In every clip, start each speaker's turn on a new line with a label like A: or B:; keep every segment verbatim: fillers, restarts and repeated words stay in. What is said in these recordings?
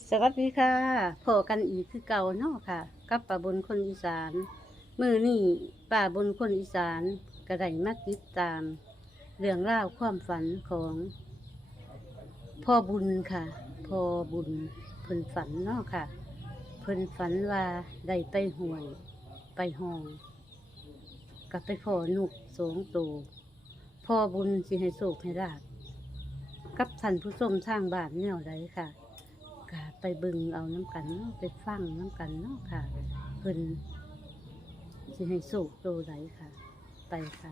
A: สวัสดีค่ะพอกันอีกคือเก่าเนาะค่ะกับป่าบนคนอีสานมือนี่ป่าบนคนอีสานกระไดมาติดตาม เรื่องราวความฝันของพ่อบุญค่ะพ่อบุญเพิ่นฝันเนาะค่ะเพิ่นฝันว่าได้ไปห่วย ไปห้องกับไปพ่อนุกสองตัวพ่อบุญสิให้โศกให้ลาบกับท่านผู้ชมทางบ้านแนวใดค่ะก็ไปเบึงเอาน้ำกันเนาะไปฟังน้ำกันเนาะค่ะเพิ่นสิให้โศกตัวใดค่ะ ไปค่ะ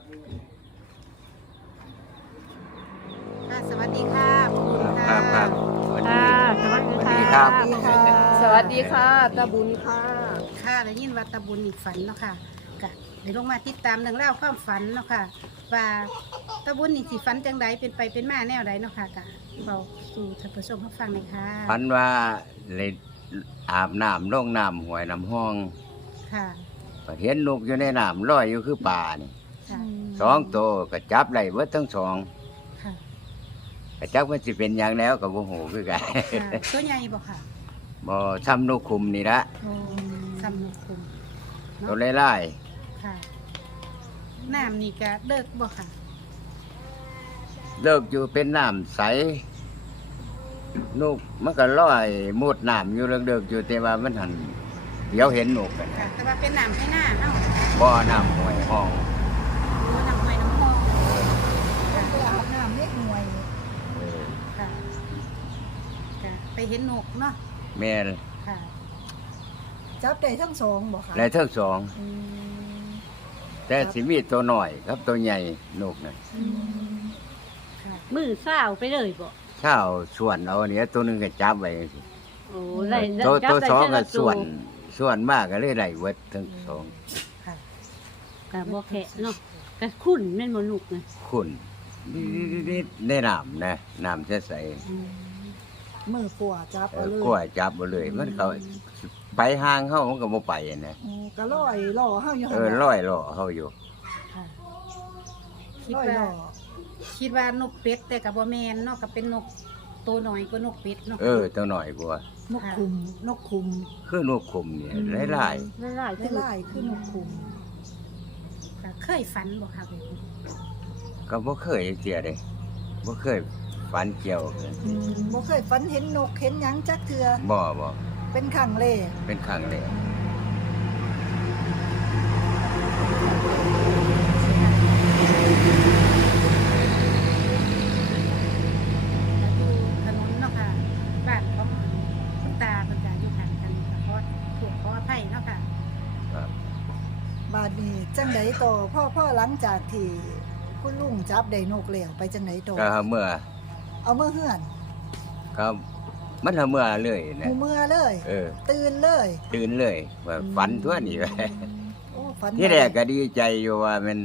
B: ค่ะสวัสดีค่ะขอบคุณ
C: ค
B: ค่ะ
C: รับครับสวัสดี
A: ค่ะสวัสดี
C: ครับ
A: ค่ะ
D: สวัสดีค่ะตาบุญค่ะ
B: ค่ะได้ยินว่าตาบุญอีกฝันเนาะค่ะก็ได้ลงมาติดตามเรื่องเล่าวความฝันเนาะค่ะ ว่าตาบุญนี่สิฝันจังใดเป็นไปเป็นมาแนวใดเนาะค่ะกะเบาสู่ท่านผู้ชมเขาฟังเลยค่ะ
C: พันว่าเลยอาบน้ำลงน้ำห้วยน้ำห้อง
B: ค่ะ
C: ก็เห็นนกอยู่ในน้ำลอยอยู่คือป่านี่
B: ค่ะ
C: สองตัวก็จับได้เบิดทั้งสอง
B: ค่ะ
C: ก็จักมันสิเป็นอย่างแล้วก็บ่ฮู้คือกัน
B: ค่ะตัวใหญ่บ่ค่ะ
C: บ่ซ้ำนกคุมนี่ละ
B: โอ้ซ้ำนกคุม
C: ตัวไล่
B: ค่ะน้ำนี่ก็เลิกบ่ค่ะ
C: ๆเลิกอยู่เป็นน้ำใสนกมันก็ลอยมุดน้ำอยู่เลิกๆอยู่แต่ว่ามันหันเดี๋ยวเห็นนกกัน
B: ค่ะ แต่ว่าเป็นน้ำให้หน้าเนาะ
C: บ่น้ำห้วยห้อง
B: โอ้น้ำห้วยน้ำมองค่ะ
D: ไปอาบน้ำเล็กหน่วย
C: เออ
B: ค่ะค่ะไปเห็นนกเนาะ
C: แม่น
B: ค่ะ
D: จับได้ทั้งสองบ่ค่ะ
C: และทั้งสอง
D: อืม
C: แต่สิมีตัวน้อยครับตัวใหญ่นกน่ะ
D: อืม
B: ค่ะ
A: มือเศร้าไปเลยบ่
C: ข้าวส่วนเอาเนี่ยตัวหนึงก็จับไว้จังซี่
A: โอ้ได้
C: ตัว
A: จับ
C: ตัว
A: ได้
C: สอง
A: เท่า
C: ก็
A: ละ
C: ส่วนส่วนมากก็เลยได้เวิดทั้งสอง
B: ค่ะ
A: ก็บ่แค่เนาะก็คุ้นแม่นบ่ลูกนะ
C: คุณนี่ๆได้น้ำนะน้ำใส
D: มือปัวจับ
C: ๆเอ
D: เอา
C: อ
D: เลย
C: กล้วยจับบ่เลย มันก็ไปห่างเฮามันก็บ่ไปนะ
D: อืมก็ลอยล่อเฮาอยู่
C: เอ
D: หั่
C: อน
D: น่ะ
C: ร้อยล่อเฮาอยู่
B: ค่ะคิด
D: ลอย
B: ว่า
D: ล่อ
B: คิดว่านกเป็ดแต่กับบ่แมนเนาะก็เป็นนกตัวน้อยกว่านกเป็ดเนาะ
C: เออตัวน้อยกว่าน
D: กคุมนกคุม
C: คือนกคุมนี่หลาย
A: ไล่ไล่
D: ได้ไล่คือนกคุม
B: ค่ะเคยฝันบ่ค่ะแบบนี้
C: ๆก็บ่เคยเสียเด้บ่เคยฝันเกี่ยวกัน
D: อืมบ่เคยฝันเห็นนกเห็นหยังจักเทือ
C: บ่บ่
D: เป็นครั้งแรก
C: เป็นครั้งแรก
B: แล้วอยู่ถนนเนาะค่ะบ้านของคุณตาเพิ่นก็อยู่ห่างกันค่ะขอถูกขออภัยเนาะค่ะ
C: ครับ
D: บาดนี้จังไดต่อพ่อพ่อหลังจากที่คุณลุงจับได้นกแล้วไปจังไดต่อ
C: ก็เมื่อ
D: เอาเมื่อเฮือน
C: ก็มันเมื่อเลย
D: ห
C: นะ
D: มู่เมื่อเลย
C: เออ
D: ตื่นเลย
C: ตื่นเลยว่าฝันทั่วนี่
D: โอ้ฝัน
C: ที่แรกก็ดีใจอยู่ว่ามัน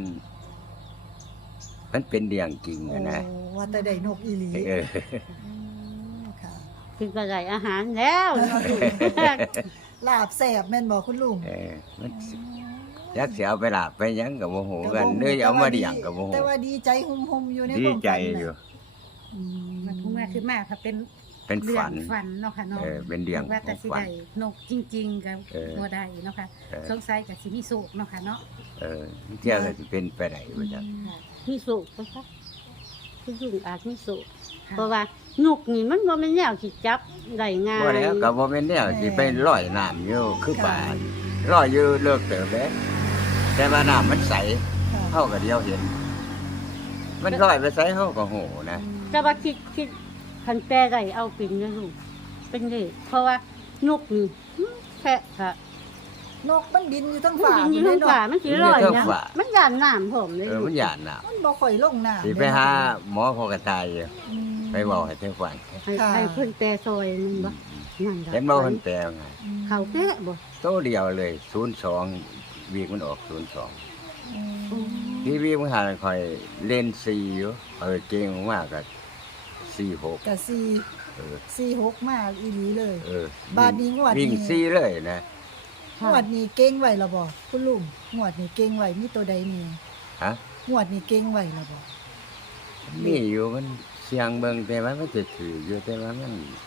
C: มันเป็นเรื่องจริงอะนะ
D: โอ้ว่าแต่ได้นกอีหลี
C: เออ
D: อืมค่ะ
A: กินก็ได้อาหารแล้วเนาะลูก
D: ลาบแสบแม่นบอกคุณลุง
C: เออมันจักสิเอาไปลาบไปหยังก็บ่ฮู้กันเด้อเอามาเลี้ยงก็บ่ฮู้
D: แต่ว่าดีใจหุ่มๆอยู่ใน
C: ดี
D: ความ
C: ใจ
D: ฝันน่ะ
C: อยู่
D: อืม
B: มันพุ่งมาขึ้นมาค่ะเป็น
C: เป็น
B: เรื่อ
C: ฝั
B: ง
C: น
B: ฝันเนาะค่ะเนาะ
C: เออเป็นเรื่อง
B: ว่าแต่
C: ของ
B: สิ
C: ฝัน
B: ได้นกจริงๆกับ
C: เออ
B: บ่ได้เนาะค่ะ
C: เออ
B: สงสัยกับสิมีโศกเนาะค่ะเนาะ
C: เออเที่ยก็สิเป็นไปได้บ่จัก
B: ค่ะ
A: มีสุขบ่คะคือลุงอาจมีสุข
B: ค่ะ
A: เพราะว่านกนี่มันบ่แม่นแนวสิจับได้ง่าย
C: บ่แล้วก็บ่แม่นแนวสิไปลอยน้ำอยู่คือป่าลอยอยู่เลิกเติบแล้วแต่ว่าน้ำมันใส
D: ค่ะ
C: เฮาก็เดียวเห็น มันลอยไปใสเฮาก็โหนะ
A: แต่ว่าคิดคิดคันแปลได้เอาเป็นนะลูกเป็นเลขเพราะว่านกนี่หืมแค่ค่ะ
D: นกมันบินอยู่ทั้ง
A: มัน
D: ฝ่า
A: บินอยู่
D: เล
A: ท้อย ง
D: เนาะ
A: ฟ้ามันสิลอยนะมันย่านน้ำผมเลย
C: เออ
A: ลูก
C: มันหยาดน่ะ
D: มันบ่ค่อยลงน้ำ
C: สิไปหาหมอพอกระตายอยู่
D: อืม
C: ไปเว้าให้เพิ่นฟัง
A: ให้ให้เพิ่นแปลซอยหนึงบ่นั่นล่ะ
C: เห็นบ่เพิ่นแปลไง
D: อืม
A: เขาแก้บ่
C: โตเดียวเลยศูนย์สองวีกมันออกศูนย์สอง
D: อืม
C: ทีวีมันหาคอยเล่นสี่อยู่เออเก่งมากก็สี่หก
D: กะสี่
C: เออ
D: สี่หกมากอีหลีเลย
C: เออ
D: บาดนี้งวดนี้
C: วิ่งสี่เลยนะ
D: งวดนี้เก่งไว้และบ่คุณลุงงวดนี้เก่งไว้มีตัวใดนี่
C: ฮะ
D: งวดนี้เก่งไว้และบ่
C: มีอยู่มันเสียงเบิ่งแต่ว่ามันจะถืออยู่แต่ว่ามัน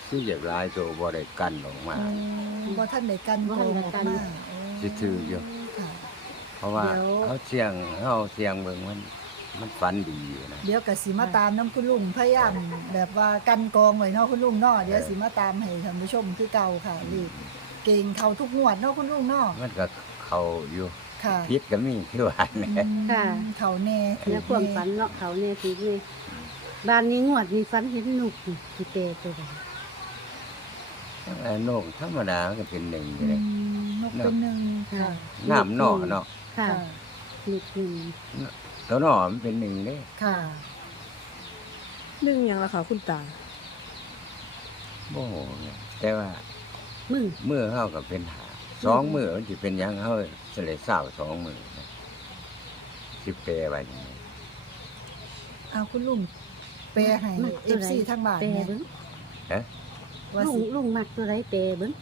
C: สิอยากหลายโตบ่ได้กันออกมา
D: บ่ทันได้กัน
A: บ่ทันได้กัน
D: โกงออกมา
C: สิถืออยู่
D: ค่ะ
C: เพราะว่า
A: เดี๋ยว
C: เขาเสียงเขาเสียงเบิ่งมันมันฝันดีอยู่นะ
D: เดี๋ยวก็สิมาตามน้ำคุณลุงพยายามแบบว่ากันกองไว้เนาะคุณลุงเนาะเดี๋ยวสิมาตามให้ท่านผู้ชมคือเก่าค่ะรีบเก่งเข้าทุกงวดเนาะคุณลุงเนาะ
C: มันก็เขาอยู่
D: ค่ะ
C: พิษก็มีคือว่า
D: อื
C: เนี่ย
D: ม
A: ค่ะ
D: เขาแน่ถู
A: แล้ว
D: ก
A: ความ
D: แน่
A: ฝันเนาะเขาเนี่ยทีนี่บ้านนี้งวดมีฝันเห็นนกนี่สิเปตัวใด
C: ไอ้นกธรรมดามันก็เป็นหนึ่งอยู่
D: อื
C: เลย
D: มนกเป็นหนึ่งค่ะ
C: น้ำหน่อเนาะ
A: ค่ะ
D: ค่ะ
A: นิดหนึ่ง
C: ตัวหน่อมันเป็นหนึ่งเด้
D: ค่ะ
E: หนึ่งหยังล่ะค่ะคุณตา
C: โอ้โหแต่ว่า
A: มึง
C: มือเฮาก็เป็นหาสองมือมันสิเป็นหยังเฮาสิได้เศร้าสองมือนะสิแปลว่าหยังไง
D: เอาคุณลุงแปลให้
A: มัก
D: เอ
A: ตัว
D: ฟ
A: ใด
D: ซีทั้งบ้าน
A: เป
D: เนี่ย
A: เบิ้ง
C: ฮะ
D: ว่า
A: ลุง
D: สิ
A: ลุงมักตัวใดเปเบิ้ง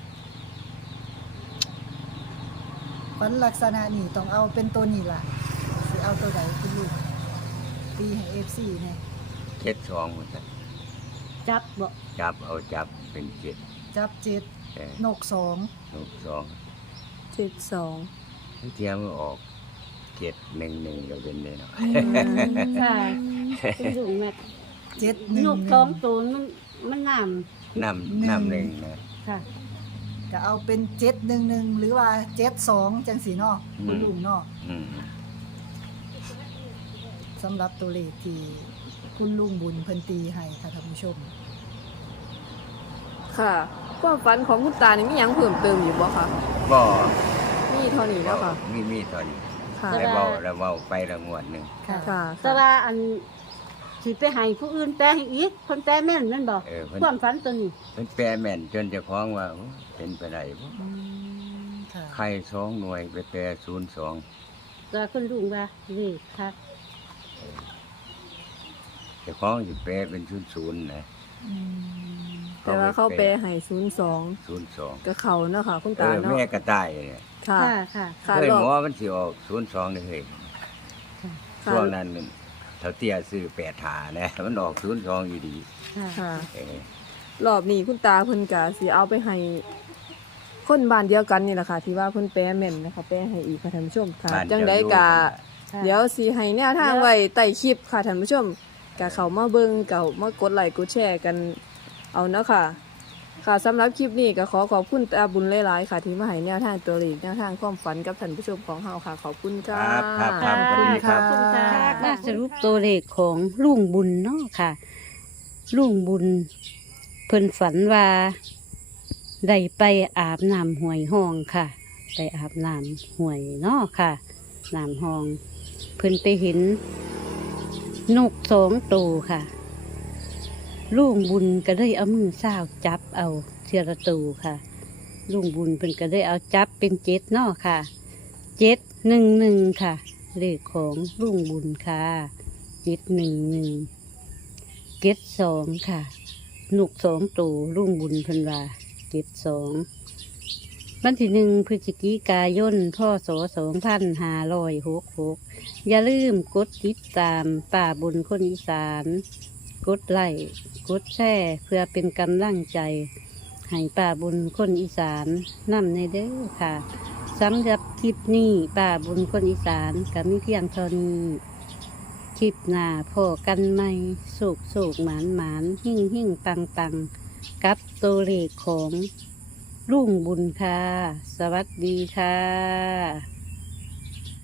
D: ฝันลักษณะนี้ต้องเอาเป็นตัวนี้ล่ะสิเอาตัวใดคุณลุงตีให้เอฟซีเนี่ย
C: เจ็ดสองหมดนะ
A: จับบ่
C: จับเอาจับเป็นเจ็ด
D: จับเจ็ด
C: แต่
D: นกสอง
C: นกสอง
E: เจ็ดสอง
C: เทียมมันออกเจ็ดหนึ่งหนึ่งก็เป็นเลยเนาะ
A: ค่ะเป็นลุงแม่
D: เจ็ดหนึ่ง
A: นกสองตัวมันมันน้
C: น้ำน้ำหนึ่งนะ
A: ำค่ะ
D: ก็เอาเป็นเจ็ดหนึ่งหนึ่งหรือว่าเจ็ดสองจังสีเนาะ
C: อืม
D: คุณลุงเนาะ
C: อืม
D: สำหรับตัวเลขที่คุณลุงบุญเพิ่นตีให้ค่ะท่านผู้ชม
E: ค่ะความฝันของคุณตานี่มีหยังเพิ่มเติมอยู่บ่คะ
C: ก็
E: มีเท่านี้แล้วค่ะ
C: มีมีเท่านี้
E: ค่ะ
C: แล้วเบาแล้วเบาไปละงวดหนึ่ง
D: ค่ะ
E: ค่ะ
A: แต่ว่าอันสิไปให้ผู้อื่นแปลให้อีกคนแปลแม่นแม่นบ่
C: เออเพิ่น
A: ความฝันตัวนี้
C: เพิ่นแปลแม่นจนเจะคล้าของว่าโอ้เป็นไปได้บ่
D: อืมค่ะ
C: ไข่สองหน่วยไปแปลศูนย์สอง
A: แต่คุณลุงว่าเลขครับ
C: เจะคล้าของสิแปลเป็นศูนย์ศูนย์นะ
D: อืม
E: แต่ว่าเขาแปลให้ศูนย์สอง
C: ศูนย์สอง
E: ก็เขาเนาะค่ะ คุณ
C: เอ
E: ตา
C: อ
E: เนาะ
C: แม่กระต่ายเนี่ย
E: ค่ะ
A: ค่ะค่ะ
E: ค่ะ
C: เคย
E: รอบ
C: หมอมันสิออกศูนย์สองเลยเฮ้ย
E: ค่ะ
C: ช่วงนั้นเท่าเตี้ยซื้อแปดหานะ มันออกศูนย์สองอยู่ดี
A: ค่ะ
E: ค่ะ
C: เออ
E: รอบนี้คุณตาเพิ่นก็สิเอาไปให้คนบ้านเดียวกันนี่แหละค่ะ ที่ว่าเพิ่นแปลแม่นนะคะแปลให้อีกค่ะท่านผู้ชมค่ะ
C: บ้าน
E: จัง
C: เจ้า
E: ได๋
C: อยู่
E: ก็
A: ค่ะ
E: เดี๋ยวสิให้แนวทางไว้ใต้คลิปค่ะท่านผู้ชมก็เข้ามาเบิ่งก็มากดไลค์กดแชร์กันเอาเนาะค่ะ ค่ะสำหรับคลิปนี้ก็ขอขอบคุณตาบุญหลายๆค่ะ ที่มาให้แนวทางตัวเลขแนวทางความฝันกับท่านผู้ชมของเฮาค่ะ ขอบคุณ
C: ค
E: ค่ะ
C: รับครับครับสวัสดีครับ
A: ขอบคุณค่ะมาสรุปตัวเลขของลุงบุญเนาะค่ะ ลุงบุญ เพิ่นฝันว่าได้ไปอาบน้ำห้วยห้องค่ะ ไปอาบน้ำห้วยเนาะค่ะน้ำห้อง เพิ่นไปเห็นนกสองตัวค่ะ ลุงบุญก็ได้เอามือซ้าวจับเอาเทียละตัวค่ะลุงบุญเพิ่นก็ได้เอาจับเป็นเจ็ดเนาะค่ะเจ็ดหนึ่งหนึ่งค่ะ เลขของลุงบุญค่ะเจ็ดหนึ่งหนึ่งเจ็ดสองค่ะนกสองตัวลุงบุญเพิ่นว่าเจ็ดสองวันที่หนึ่งพฤศจิกายนพศสองพันห้าร้อยหกหกอย่าลืมกดติดตามป่าบุญคนอีสานกดไลค์กดแชร์เพื่อเป็นกำลังใจให้ป่าบุญคนอีสานนำในเด้อค่ะสำหรับคลิปนี้ป่าบุญคนอีสานก็มีเพียงเท่านี้คลิปหน้าพอกันใหม่โศกโศกหมานหมานหิ่งหิ่งปังปังกับตัวเลขของลุงบุญค่ะ สวัสดีค่ะ